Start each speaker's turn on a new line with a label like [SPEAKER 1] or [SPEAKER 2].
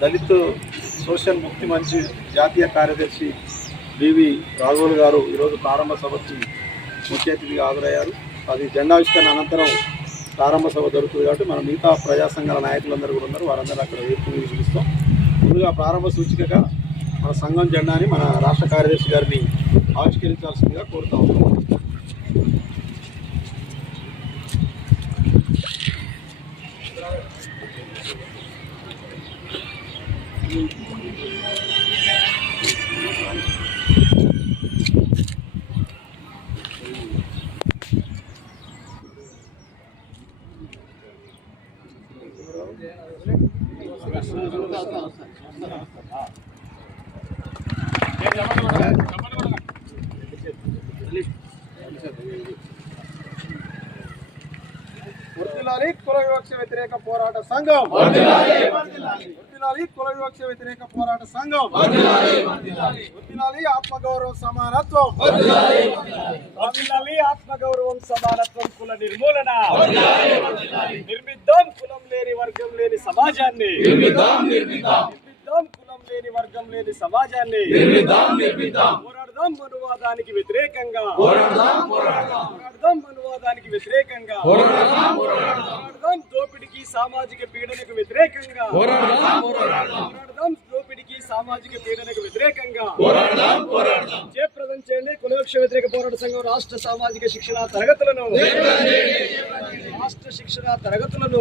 [SPEAKER 1] Dalit social ముక్తి మంచి జాతీయ కార్యదర్శి బివి రాఘవులు గారు ఈరోజు ప్రారంభ సభకి ముఖ్య అతిథిగా హాజరయ్యారు. అది జెండావిష్కరణ అనంతరం ప్రారంభ సభ జరుగుతుంది కాబట్టి మన మిగతా ప్రజా సంఘాల నాయకులందరూ కూడా ఉన్నారు. వారందరూ అక్కడ వేపు చూపిస్తాం ముందుగా ప్రారంభ సూచికగా మన సంఘం జెండాని మన రాష్ట్ర కార్యదర్శి గారిని ఆవిష్కరించాల్సిందిగా కోరుతా ఉన్నాం. Gracias. వర్ధిల్లాలి కుల వివక్ష వ్యతిరేక పోరాట సంఘం. వర్ధిల్లాలి కుల వివక్ష వ్యతిరేక పోరాట సంఘం. వర్ధిల్లాలి ఆత్మగౌరవ సమానత్వం.
[SPEAKER 2] వర్ధిల్లాలి ఆత్మగౌరవం సమానత్వం కుల నిర్మూలన. నిర్మిద్దాం కులం లేని వర్గం లేని సమాజాన్ని. నిర్మిద్దాం కులం లేని వర్గం లేని సమాజాన్ని. అనువాదానికి వ్యతిరేకంగా. అనువాదానికి వ్యతిరేకంగా. దోపిడికి సామాజిక పీడనకు వ్యతిరేకంగా. పోరాడదాం దోపిడికి సామాజిక పీడనకు వ్యతిరేకంగా. పోరాడదాం పోరాడదాం. జయప్రదం చేయండి. కులవృక్ష వ్యతిరేక పోరాట సంఘం రాష్ట్ర సామాజిక శిక్షణ తరగతులను. రాష్ట్ర శిక్షణ తరగతులను.